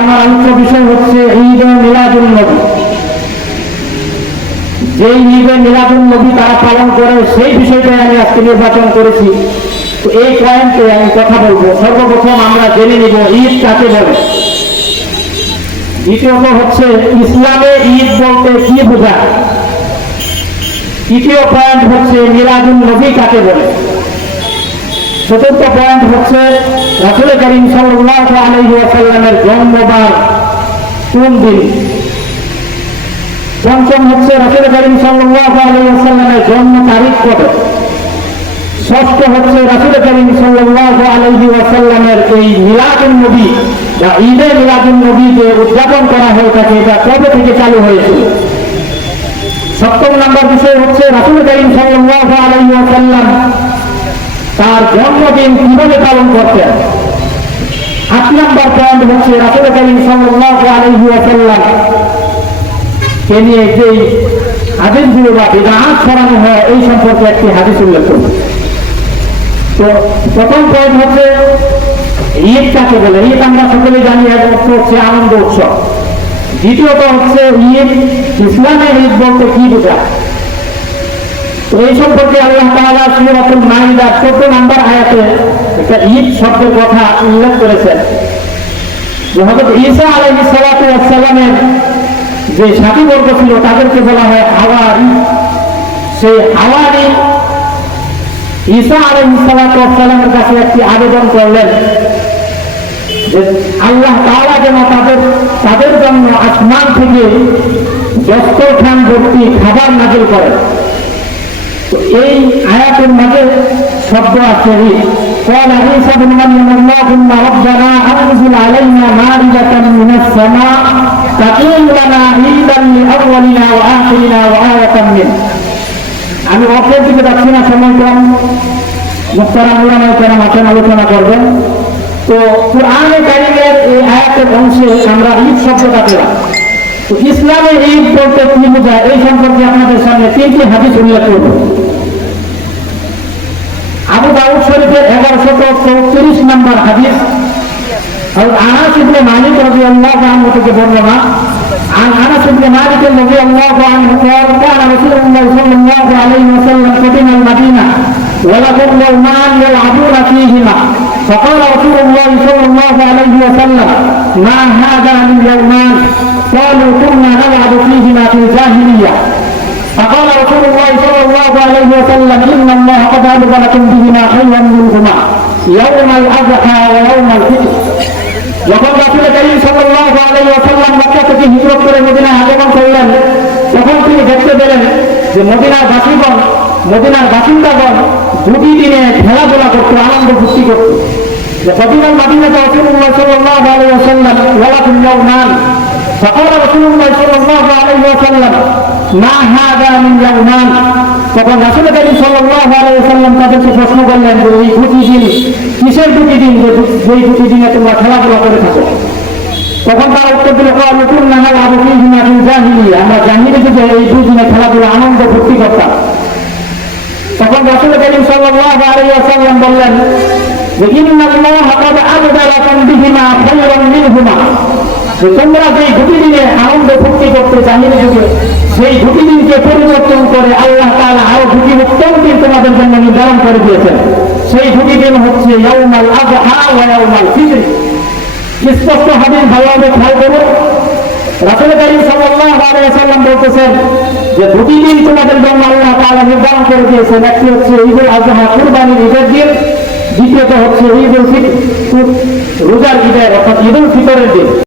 আমার আলোচ্য বিষয় হচ্ছে ঈদ মিলাদুন নবী। যেই ঈদে মিলাদুন নবী তারা পালন করে সেই বিষয়টাই আমি আজকে নির্বাচন করেছি। তো এই পয়েন্টে আমি কথা বলবো। সর্বপ্রথম আমরা জেনে নিব ঈদ কাকে বলে। দ্বিতীয়ত হচ্ছে ইসলামে ঈদ বলতে কি বোঝায়। তৃতীয় পয়েন্ট হচ্ছে মিলাদুন নবী কাকে বলে। চতুর্থ পয়েন্ট হচ্ছে রাসূল করিম সাল্লাল্লাহু আলাইহি ওয়াসাল্লামের জন্মবার কোন দিন। পঞ্চম হচ্ছে রাসূল করিম সাল্লাল্লাহু আলাইহি ওয়াসাল্লামের জন্ম তারিখ কত। ষষ্ঠ হচ্ছে রাসূল করিম সাল্লাল্লাহু আলাইহি ওয়াসাল্লামের এই মিলাদুন নবী বা ঈদে মিলাদুন নবী যে উদযাপন করা হয়ে থাকে এটা কবে থেকে চালু হয়েছিল। সপ্তম নম্বর বিষয় হচ্ছে রাসূল করিম সাল্লাল্লাহু আলাইহি ওয়াসাল্লাম তার জন্মদিন কিভাবে পালন করতেন। ৮ নম্বর পয়েন্ট হচ্ছে রাসূল করিম সাল্লাল্লাহু আলাইহি ওয়াসাল্লাম কে নিয়ে যে হাদিসগুলো বা বিদআত ছড়ানো হয় এই সম্পর্কে একটি হাদিস উল্লেখ করব। তো প্রথম পয়েন্ট হচ্ছে ঈদ কাকে বলে। ঈদ আমরা সকলে জানি এর অর্থ হচ্ছে আনন্দ উৎসব। দ্বিতীয়ত হচ্ছে ঈদ ইসলামের ঈদ বলতে কি বোঝায়। তো এই সম্পর্কে আল্লাহ তাআলা সূরাতুল মাইদার ১৪ নম্বর আয়াতে একটা ঈদ শব্দের কথা উল্লেখ করেছেন। যে হযরত ঈসা আলাইহিস সালাতু ওয়াস সালামের যে সাথীবর্গ ছিল তাদেরকে বলা হয় হাওয়ারি। সেই হাওয়ারি ঈসা আলাইহিস সালাতু ওয়াস সালামের কাছে একটি আবেদন করলেন যে আল্লাহ তাআলা যেন তাদের জন্য আসমান থেকে দস্তরখান ভর্তি খাবার নাযিল করেন। তো এই আয়াতের মাঝে শব্দ আছে ঈদ। قال عيسى ابن مريم اللهم ربنا أنزل علينا مائدة من السماء تكون لنا عيدا لأولنا وآخرنا وآية منك। আমি অপের দিকে যাচ্ছি না, সময় কম। মুখতারাম উলামায়ে কেরাম আছেন, আলোচনা করবেন। তো কুরআনে কারীমের এই আয়াতের অংশে আমরা ঈদ শব্দটা পেলাম। তো ইসলামে ঈদ বলতে কি বোঝায় এই সম্পর্কে আপনাদের সামনে 3টি হাদিস উল্লেখ করব। আবু দাউদ শরীফের 1134 নম্বর হাদিস আনাস ইবনে মালিক রাদিয়াল্লাহু আনহু থেকে বর্ণনা। عن انس بن مالك رضي الله عنه قال كان رسول الله صلى الله عليه وسلم قدم المدينه ولهم يومان يلعبون فيهما فقال رسول الله صلى الله عليه وسلم ما هذان اليومان قالوا كنا نلعب فيهما في الجاهليه فقال رسول الله صلى الله عليه وسلم ان الله قد أبدل لكم بهما خيرا منهما يوم الاضحى ويوم الفطر। যখন রাসূল করিম সাল্লাল্লাহু আলাইহি ওয়াসাল্লাম মক্কা থেকে হিজরত করে মদিনায় আগমন করলেন তখন তিনি দেখতে পেলেন যে মদিনার বাসিন্দাগণ দুটি দিনে খেলাধুলা করতে, আনন্দ ফুর্তি করত। যে কদিনাল মাদিনাতে রাসূলুল্লাহ সাল্লাল্লাহু আলাইহি ওয়াসাল্লাম ওয়ালাকুম ইয়াউমান فقال رسول الله صلى الله عليه وسلم ما هذا من يومان। তখন রাসূল করিম সাল্লাল্লাহু আলাইহি ওয়াসাল্লাম তাদেরকে প্রশ্ন করলেন যে এই দুটি দিন কিসের দুটি দিন যেই দুটি দিনে তোমরা খেলাধুলা করে থাকো। তখন তারা উত্তর দিল কুন্না নালআবু ফীহিমা ফিল জাহিলিয়া, আমরা জাহিলিয়াতে এই দুই দিনে খেলাধুলা আনন্দ ফুর্তি করতাম। তখন রাসূল করিম সাল্লাল্লাহু আলাইহি ওয়াসাল্লাম বললেন যে ইন্নাল্লাহা ক্বাদ আবদালা লাকুম বিহিমা খায়রান মিনহুমা। তোমরা যেই দুটি দিনে আনন্দ ফুর্তি করতে জাহিলি যুগে সেই দুটি দিনকে পরিবর্তন করে আল্লাহ তাআলা আরো দুটি উত্তম দিন তোমাদের জন্য নির্ধারণ করে দিয়েছেন। সেই দুটি দিন হচ্ছে ইয়াউমাল আযহা ওয়া ইয়াউমাল ফিতর। স্পষ্ট হাদিস ভালোভাবে খেয়াল করুন। রাসূল করিম সাল্লাল্লাহু আলাইহি ওয়াসাল্লাম বলতেছেন যে দুটি দিন তোমাদের জন্য আল্লাহ তাআলা নির্ধারণ করে দিয়েছেন। একটি হচ্ছে ঈদুল আযহা কুরবানির ঈদের দিন, দ্বিতীয়ত হচ্ছে ঈদুল ফিতর রোজার ঈদের অর্থাৎ ঈদুল ফিতরের দিন।